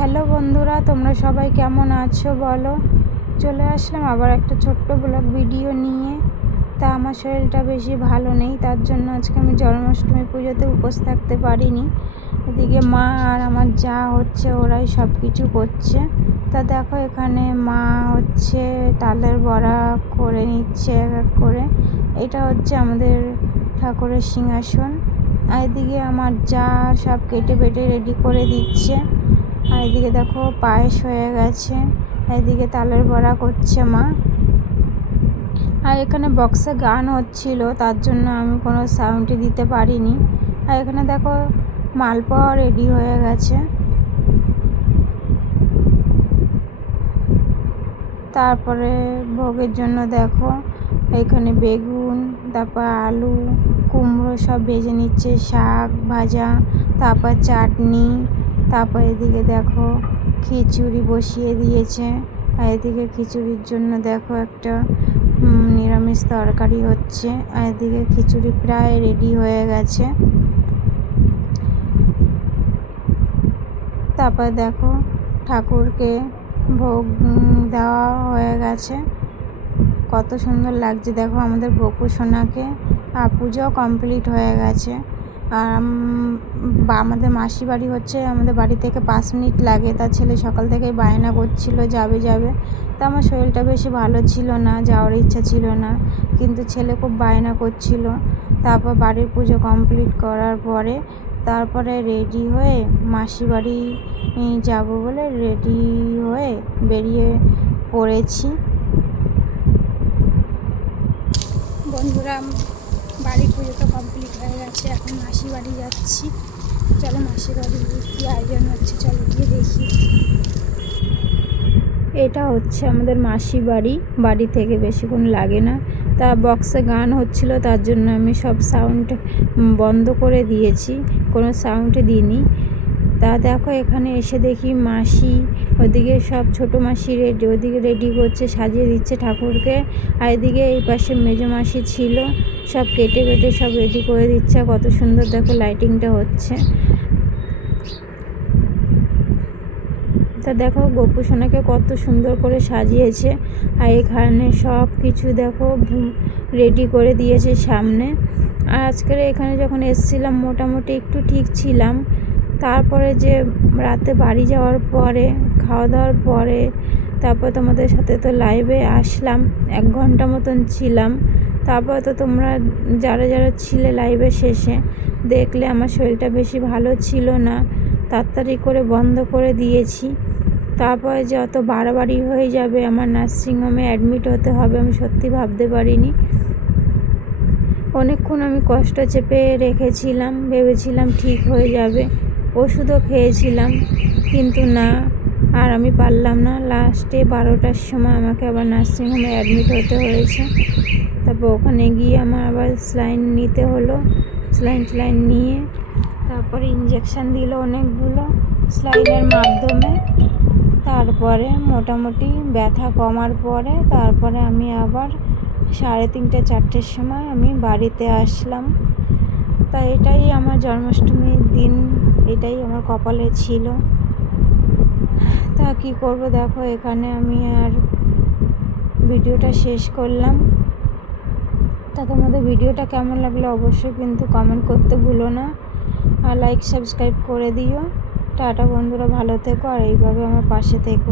Hello বন্ধুরা, তোমরা সবাই কেমন আছো বলো? চলে আসলাম আবার একটা ছোট্ট ব্লগ ভিডিও নিয়ে। তা আমার শরীরটা বেশি ভালো নেই, তার জন্য আজকে আমি জন্মাষ্টমী পুজোতে উপোস থাকতে পারিনি। এদিকে মা আর আমার যা হচ্ছে ওরাই সব কিছু করছে। তা দেখো এখানে মা হচ্ছে তালের বড়া করে নিচ্ছে এক এক করে। এটা হচ্ছে আমাদের ঠাকুরের সিংহাসন। আর এদিকে আমার যা সব কেটে বেটে রেডি করে দিচ্ছে। আর এদিকে দেখো পায়েস হয়ে গেছে এদিকে তালের বড়া করছে মা। আর এখানে বক্সে গান হচ্ছিল, তার জন্য আমি কোনো সাউন্ডই দিতে পারিনি। আর এখানে দেখো মালপোয়া রেডি হয়ে গেছে। তারপরে ভোগের জন্য দেখো, এখানে বেগুন, তারপর আলু, কুমড়ো সব ভেজে নিচ্ছে, শাক ভাজা, তারপর চাটনি। তারপর এদিকে দেখো খিচুড়ি বসিয়ে দিয়েছে। আর এদিকে খিচুড়ির জন্য দেখো একটা নিরামিষ তরকারি হচ্ছে। আর এদিকে খিচুড়ি প্রায় রেডি হয়ে গেছে। তারপর দেখো ঠাকুরকে ভোগ দেওয়া হয়ে গেছে। কত সুন্দর লাগছে। দেখো আমাদের গোপু সোনাকে, আর পুজো কমপ্লিট হয়ে গেছে। বা, আমাদের মাসি বাড়ি হচ্ছে আমাদের বাড়ি থেকে পাঁচ মিনিট লাগে। তার ছেলে সকাল থেকেই বায়না করছিল, যাবে যাবে। তা আমার শরীরটা বেশি ভালো ছিল না, যাওয়ার ইচ্ছা ছিল না। কিন্তু ছেলে খুব বায়না করছিল। তারপর বাড়ির পুজো কমপ্লিট করার পরে তারপরে রেডি হয়ে মাসি বাড়ি যাব বলে রেডি হয়ে বেরিয়ে পড়েছি। বন্ধুরা বাড়ির পুজো তো কমপ্লিট হয়ে গেছে, এখন মাসি বাড়ি যাচ্ছি। চলো মাসি বাড়ি কী আয়োজন হচ্ছে, চলো গিয়ে দেখি। এটা হচ্ছে আমাদের মাসি বাড়ি বাড়ি থেকে বেশিক্ষণ লাগে না। তা বক্সে গান হচ্ছিল, তার জন্য আমি সব সাউন্ড বন্ধ করে দিয়েছি, কোনো সাউন্ডে দিইনি। তা দেখো এখানে এসে দেখি মাসি ওদিকে সব ছোটো মাসি রেডি ওদিকে রেডি করছে সাজিয়ে দিচ্ছে ঠাকুরকে। আর এদিকে এই পাশে মেজো মাসি ছিল, সব কেটে কেটে সব রেডি করে দিচ্ছে, কত সুন্দর দেখো লাইটিংটা হচ্ছে। তা দেখো গোপু সোনাকে কত সুন্দর করে সাজিয়েছে, আর এখানে সব কিছু দেখো রেডি করে দিয়েছে সামনে। আর আজকের এখানে যখন এসছিলাম, মোটামুটি একটু ঠিক ছিলাম। তারপরে যে রাতে বাড়ি যাওয়ার পরে খাওয়া দাওয়ার পরে, তারপর তোমাদের সাথে তো লাইভে আসলাম, এক ঘণ্টা মতন ছিলাম। তারপর তো তোমরা যারা যারা ছিলে লাইভে শেষে, দেখলে আমার শরীরটা বেশি ভালো ছিল না, তাড়াতাড়ি করে বন্ধ করে দিয়েছি। তারপরে যে অত বাড়াবাড়ি হয়ে যাবে, আমার নার্সিংহোমে অ্যাডমিট হতে হবে, আমি সত্যি ভাবতে পারিনি। অনেকক্ষণ আমি কষ্ট চেপে রেখেছিলাম, ভেবেছিলাম ঠিক হয়ে যাবে। ওষুধও খেয়েছিলাম, কিন্তু না, আর আমি পারলাম না। লাস্টে বারোটার সময় আমাকে আবার নার্সিংহোমে অ্যাডমিট হতে হয়েছে। তারপর ওখানে গিয়ে আমার আবার স্লাইন নিতে হলো, স্লাইন ট্লাইন নিয়ে তারপরে ইঞ্জেকশান দিল অনেকগুলো স্লাইনের মাধ্যমে। তারপরে মোটামুটি ব্যথা কমার পরে তারপরে আমি আবার সাড়ে তিনটে, চারটের সময় আমি বাড়িতে আসলাম। তা এটাই আমার জন্মাষ্টমীর দিন। এটাই আমার কপালে ছিল। তা কি করব? দেখো, এখানে আমি আর ভিডিওটা শেষ করলাম। তা তোমাদের ভিডিওটা কেমন লাগল অবশ্যই কিন্তু কমেন্ট করতে ভুলো না। আর লাইক সাবস্ক্রাইব করে দিও। টাটা বন্ধুরা, ভালো থেকো। আর এইভাবে আমার পাশে থেকো।